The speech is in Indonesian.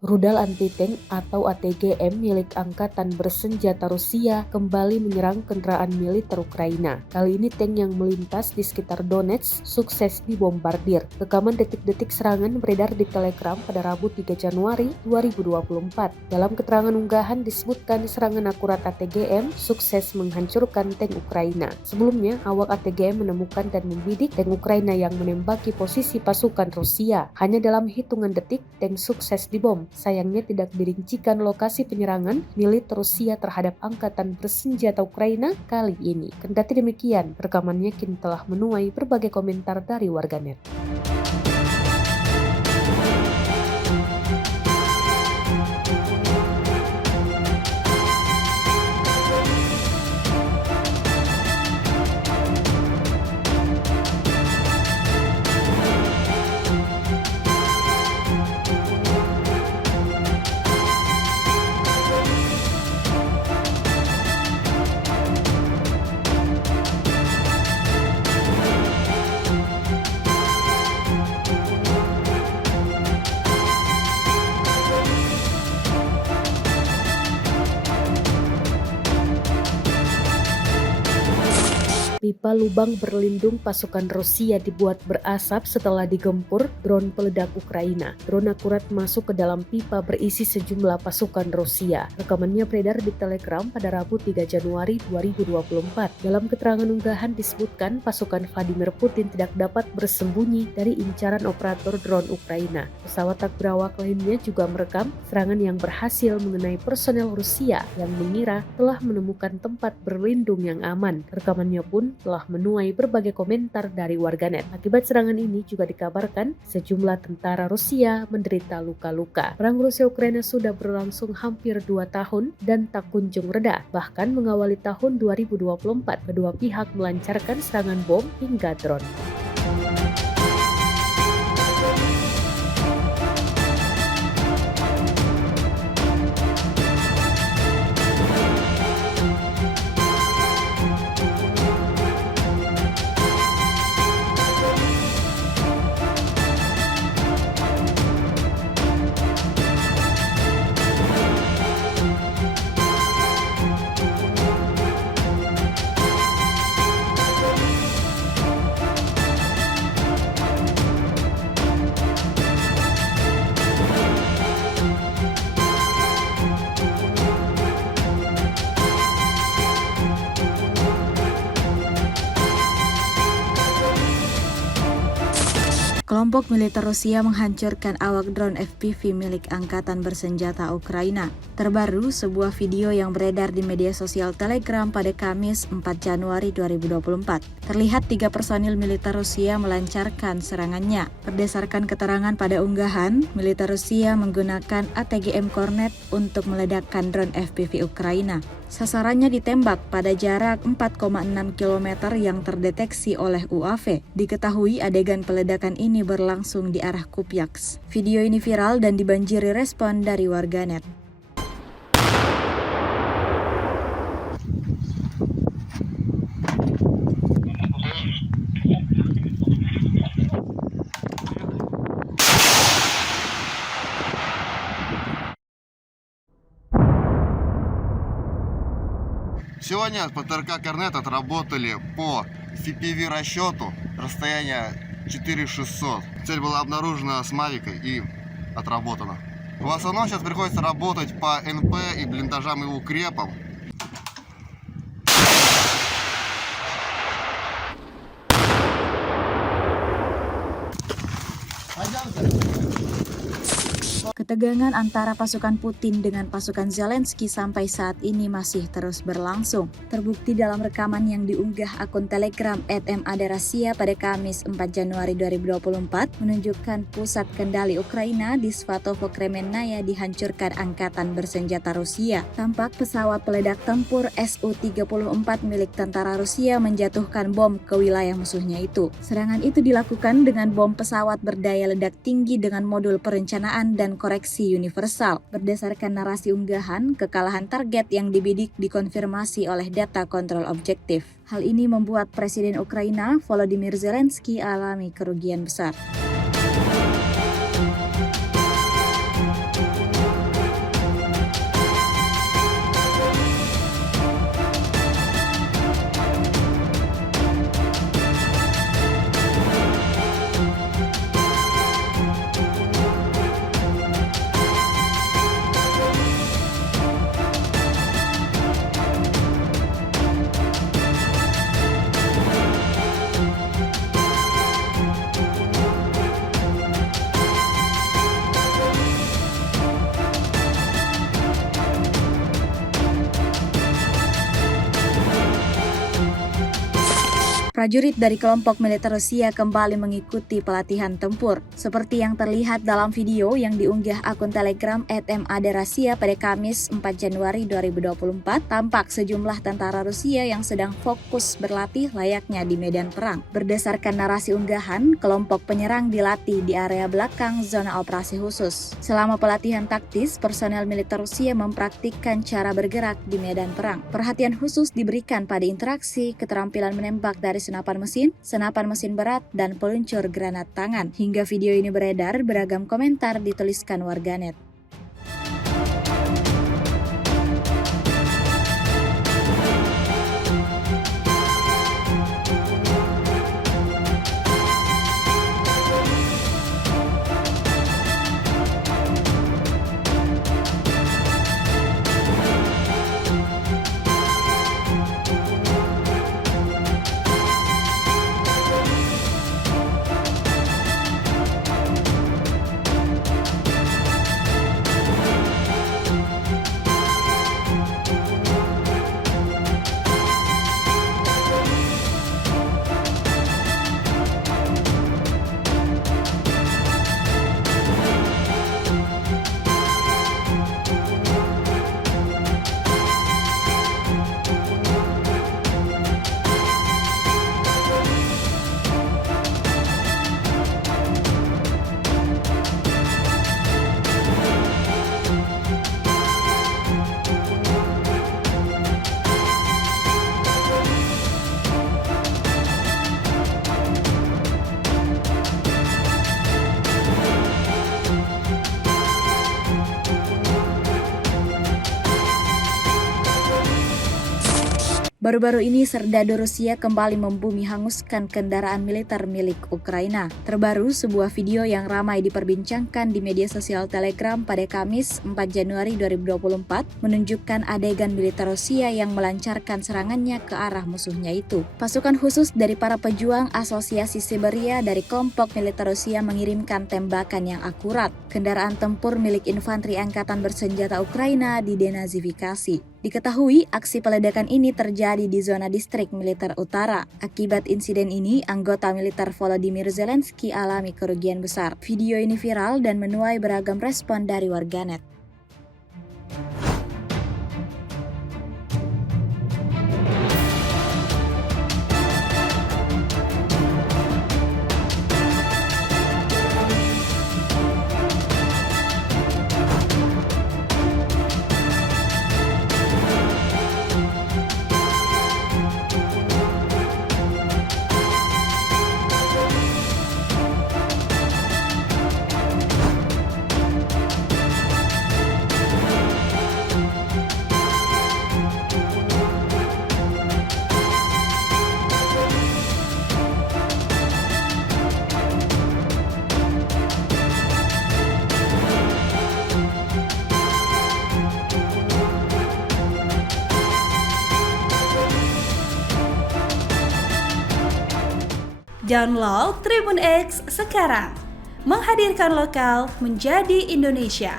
Rudal anti-tank atau ATGM milik Angkatan Bersenjata Rusia kembali menyerang kendaraan militer Ukraina. Kali ini tank yang melintas di sekitar Donetsk sukses dibombardir. Rekaman detik-detik serangan beredar di Telegram pada Rabu 3 Januari 2024. Dalam keterangan unggahan disebutkan serangan akurat ATGM sukses menghancurkan tank Ukraina. Sebelumnya, awak ATGM menemukan dan membidik tank Ukraina yang menembaki posisi pasukan Rusia. Hanya dalam hitungan detik, tank sukses dibom. Sayangnya tidak dirincikan lokasi penyerangan militer Rusia terhadap Angkatan Bersenjata Ukraina kali ini. Kendati demikian, rekamannya kini telah menuai berbagai komentar dari warganet. Pipa lubang berlindung pasukan Rusia dibuat berasap setelah digempur drone peledak Ukraina. Drone akurat masuk ke dalam pipa berisi sejumlah pasukan Rusia. Rekamannya beredar di Telegram pada Rabu 3 Januari 2024. Dalam keterangan unggahan disebutkan pasukan Vladimir Putin tidak dapat bersembunyi dari incaran operator drone Ukraina. Pesawat tak berawak lainnya juga merekam serangan yang berhasil mengenai personel Rusia yang mengira telah menemukan tempat berlindung yang aman. Rekamannya pun telah menuai berbagai komentar dari warganet. Akibat serangan ini juga dikabarkan sejumlah tentara Rusia menderita luka-luka. Perang Rusia-Ukraina sudah berlangsung hampir 2 tahun dan tak kunjung reda. Bahkan mengawali tahun 2024, kedua pihak melancarkan serangan bom hingga drone. Kelompok militer Rusia menghancurkan awak drone FPV milik Angkatan Bersenjata Ukraina. Terbaru, sebuah video yang beredar di media sosial Telegram pada Kamis 4 Januari 2024. Terlihat 3 personil militer Rusia melancarkan serangannya. Berdasarkan keterangan pada unggahan, militer Rusia menggunakan ATGM Kornet untuk meledakkan drone FPV Ukraina. Sasarannya ditembak pada jarak 4,6 km yang terdeteksi oleh UAV. Diketahui adegan peledakan ini berlangsung di arah Kupiansk. Video ini viral dan dibanjiri respon dari warganet. Сегодня по ТРК Корнет отработали по FPV расчету расстояние 4600. Цель была обнаружена с Мавика и отработана. В основном сейчас приходится работать по НП и блиндажам и укрепам. Ketegangan antara pasukan Putin dengan pasukan Zelensky sampai saat ini masih terus berlangsung. Terbukti dalam rekaman yang diunggah akun Telegram @maderasia pada Kamis 4 Januari 2024 menunjukkan pusat kendali Ukraina di Svatovo Kremenaya dihancurkan Angkatan Bersenjata Rusia. Tampak pesawat peledak tempur Su-34 milik tentara Rusia menjatuhkan bom ke wilayah musuhnya itu. Serangan itu dilakukan dengan bom pesawat berdaya ledak tinggi dengan modul perencanaan dan koreksi universal. Berdasarkan narasi unggahan, kekalahan target yang dibidik dikonfirmasi oleh data kontrol objektif. Hal ini membuat Presiden Ukraina Volodymyr Zelensky alami kerugian besar. Prajurit dari kelompok militer Rusia kembali mengikuti pelatihan tempur. Seperti yang terlihat dalam video yang diunggah akun Telegram @maderasia pada Kamis 4 Januari 2024, tampak sejumlah tentara Rusia yang sedang fokus berlatih layaknya di medan perang. Berdasarkan narasi unggahan, kelompok penyerang dilatih di area belakang zona operasi khusus. Selama pelatihan taktis, personel militer Rusia mempraktikkan cara bergerak di medan perang. Perhatian khusus diberikan pada interaksi, keterampilan menembak dari senapan mesin berat, dan peluncur granat tangan. Hingga video ini beredar, beragam komentar dituliskan warganet. Baru-baru ini serdadu Rusia kembali membumi hanguskan kendaraan militer milik Ukraina. Terbaru, sebuah video yang ramai diperbincangkan di media sosial Telegram pada Kamis 4 Januari 2024 menunjukkan adegan militer Rusia yang melancarkan serangannya ke arah musuhnya itu. Pasukan khusus dari para pejuang Asosiasi Siberia dari kelompok militer Rusia mengirimkan tembakan yang akurat. Kendaraan tempur milik infanteri angkatan bersenjata Ukraina didenazifikasi. Diketahui aksi peledakan ini terjadi di zona distrik militer utara. Akibat insiden ini, anggota militer Volodymyr Zelensky alami kerugian besar. Video ini viral dan menuai beragam respon dari warganet. Download Tribun X sekarang, menghadirkan lokal menjadi Indonesia.